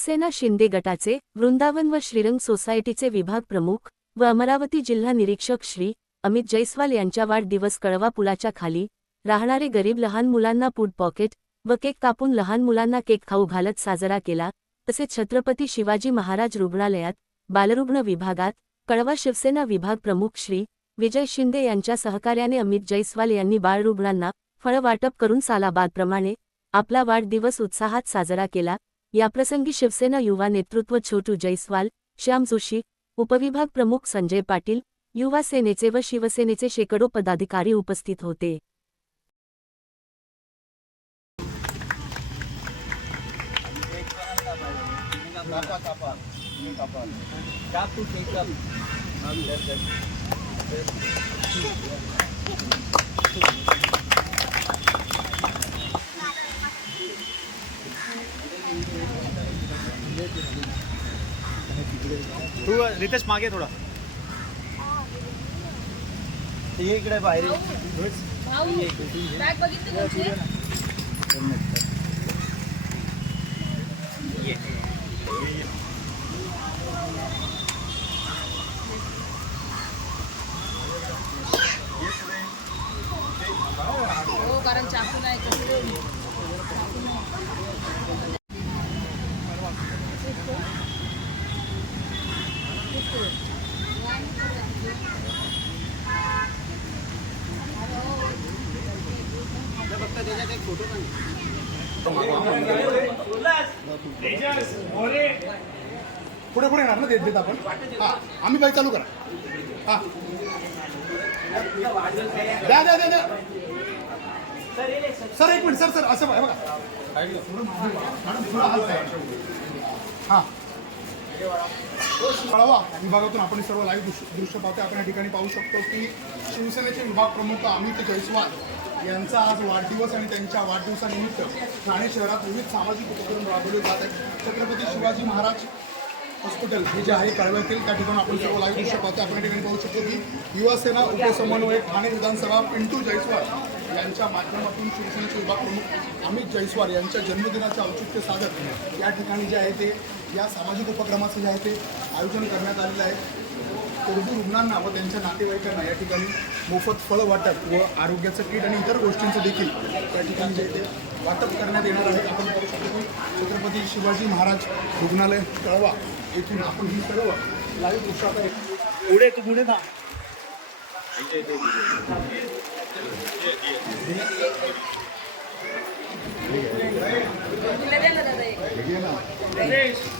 शिवसेना शिंदे गटाचे वृंदावन व श्रीरंग सोसायटीचे विभाग प्रमुख व अमरावती जिल्हा निरीक्षक श्री अमित जैस्वाल यांच्या वाढदिवस कळवा पुलाच्या खाली राहणारे गरीब लहान मुलांना फूड पॉकेट व केक कापून लहान मुलांना केक खाऊ घालत साजरा केला तसेच छत्रपती शिवाजी महाराज रुग्णालयात बालरुग्ण विभागात कळवा शिवसेना विभाग प्रमुख श्री विजय शिंदे यांच्या सहकार्याने अमित जैस्वाल यांनी बाळरुग्णांना फळवाटप करून सालाबादप्रमाणे आपला वाढदिवस उत्साहात साजरा केला याप्रसंगी शिवसेना युवा नेतृत्व छोटू जैस्वाल श्याम जोशी उपविभाग प्रमुख संजय पाटील युवा सेनेचे व शिवसेनेचे शेकडो पदाधिकारी उपस्थित होते. तू रितेश मागे थोडा. ये इकडे बाहेर. बॅग बघितली तुमची हो कारण चाकू नाही कसं पुढे पुढे येणार ना देत देत आपण. हा आम्ही बाईक चालू करा. हा. द्या द्या द्या द्या. सर एक मिनिट सर सर असं बघा. हां. कळवा. विभागातून आपण सर्व लाईव्ह दृश्य पाहतो आपण या ठिकाणी पाहू शकतो की शिवसेनेचे विभाग प्रमुख अमित जयस्वाल यांचा आज वाढदिवस आणि त्यांच्या वाढदिवसानिमित्त ठाणे शहरात विविध सामाजिक उपक्रम राबवले जात आहेत. छत्रपती शिवाजी महाराज हॉस्पिटल हे जे आहे कळव्यातील त्या ठिकाणी आपण सर्व लाईव्ह दृश्य पाहतो आपण या ठिकाणी पाहू शकतो की युवासेना उपसमन्वय उपसमन्वयक ठाणे विधानसभा पिंटू जयस्वाल यांच्या माध्यमातून शिवसेनेचे विभाग प्रमुख अमित जयस्वाल यांच्या जन्मदिनाचे औचित्य साधत या ठिकाणी जे आहे ते या सामाजिक उपक्रमाचं जे आहे ते आयोजन करण्यात आलेलं आहे. गरजू रुग्णांना व त्यांच्या नातेवाईकांना या ठिकाणी मोफत फळं वाटप व आरोग्याचं किट आणि इतर गोष्टींचं देखील या ठिकाणी जे आहे ते वाटप करण्यात येणार आहे. आपण पाहू शकतो की छत्रपती शिवाजी महाराज रुग्णालय कळवा येथून आपण ही सर्व लाईव्ह दृश्याकडे पुढे तू पुढे ना ना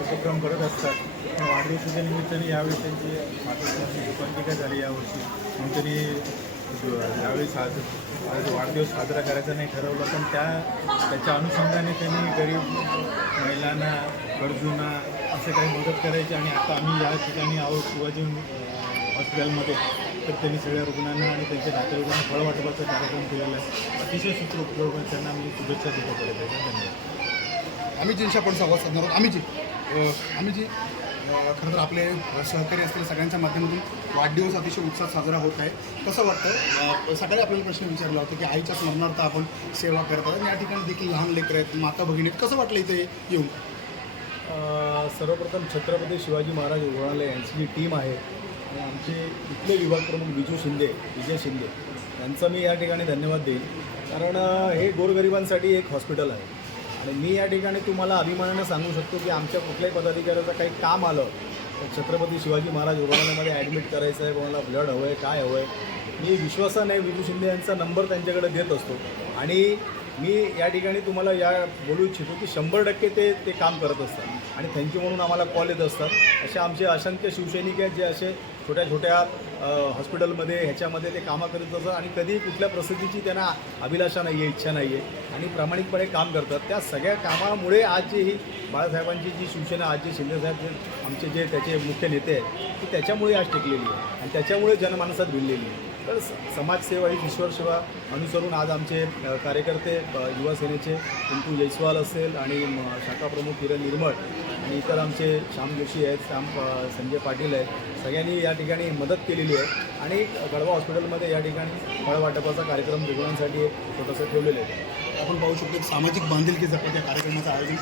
उपक्रम करत असतात. वाढदिवसाच्या निमित्ताने यावेळी त्यांची मातृत्वाची दुकानटिका झाली यावर्षी. म्हणून तरी यावेळी साज वाढदिवस साजरा करायचा नाही ठरवलं पण त्या त्याच्या अनुषंगाने त्यांनी गरीब महिलांना गरजूंना असे काही मदत करायची आणि आता आम्ही या ठिकाणी आहोत शिवाजी हॉस्पिटलमध्ये. तर त्यांनी सगळ्या रुग्णांना आणि त्यांच्या नातेवाईकांना फळ वाटपाचा कार्यक्रम केलेला आहे. अतिशय सूत्र त्यांना मी शुभेच्छा देतो परत एकदा. धन्यवाद. आम्हीजींशी आपण संवाद साधणार आहोत. आम्हीजी अं, आम्हीजी अं, खरं तर आपले सहकारी असतील सगळ्यांच्या माध्यमातून वाढदिवस अतिशय उत्साहात साजरा होत आहे. कसं वाटतं? सकाळी आपल्याला प्रश्न विचारला होता की आईच्या स्मरणार्थ आपण सेवा करतात आणि या ठिकाणी देखील लहान लेकरं आहेत माता भगिनी आहेत. कसं वाटलं इथे येऊन? सर्वप्रथम छत्रपती शिवाजी महाराज रुग्णालय यांची जी टीम आहे आमचे इथले विभाग प्रमुख विजू शिंदे विजय शिंदे यांचा मी या ठिकाणी धन्यवाद देईन. कारण हे गोरगरिबांसाठी एक हॉस्पिटल आहे. आणि मी या ठिकाणी तुम्हाला अभिमानानं सांगू शकतो की आमच्या कुठल्याही पदाधिकाऱ्याचं काही काम आलं तर छत्रपती शिवाजी महाराज रुग्णालयामध्ये ॲडमिट करायचं आहे कोणाला ब्लड हवं आहे काय हवं आहे मी विश्वासाने विजू शिंदे यांचा नंबर त्यांच्याकडे देत असतो. आणि मी या ठिकाणी तुम्हाला या बोलू इच्छितो की शंभर टक्के ते ते काम करत असतात. आणि थँक्यू म्हणून आम्हाला कॉल येत असतात. असे आमचे असंख्य शिवसैनिक आहेत जे असे छोट्या छोट्या हॉस्पिटलमध्ये ह्याच्यामध्ये ते कामं करत असतात आणि कधी कुठल्या प्रसिद्धीची त्यांना अभिलाषा नाही आहे इच्छा नाही आहे आणि प्रामाणिकपणे काम करतात. त्या सगळ्या कामामुळे आज जी ही बाळासाहेबांची जी शिवसेना आज जे शिंदेसाहेब जे आमचे जे त्याचे मुख्य नेते आहेत ती त्याच्यामुळे आज टिकलेली आहे आणि त्याच्यामुळे जनमानसात भिडलेली आहे तर स- समाजसेवा ही ईश्वरसेवा अनुसरून आज आमचे कार्यकर्ते युवा सेनेचे पिंटू जयस्वाल असेल आणि शाखाप्रमुख किरण निर्मळ आणि इतर आमचे श्याम जोशी आहेत श्याम संजय पाटील आहेत. सगळ्यांनी या ठिकाणी मदत केलेली आहे. आणि गडवा हॉस्पिटलमध्ये या ठिकाणी फळवाटपाचा कार्यक्रम रुग्णांसाठी एक छोटंसं ठेवलेलं आहे. आपण पाहू शकतो की सामाजिक बांधिलकीचा त्या कार्यक्रमाचं आयोजन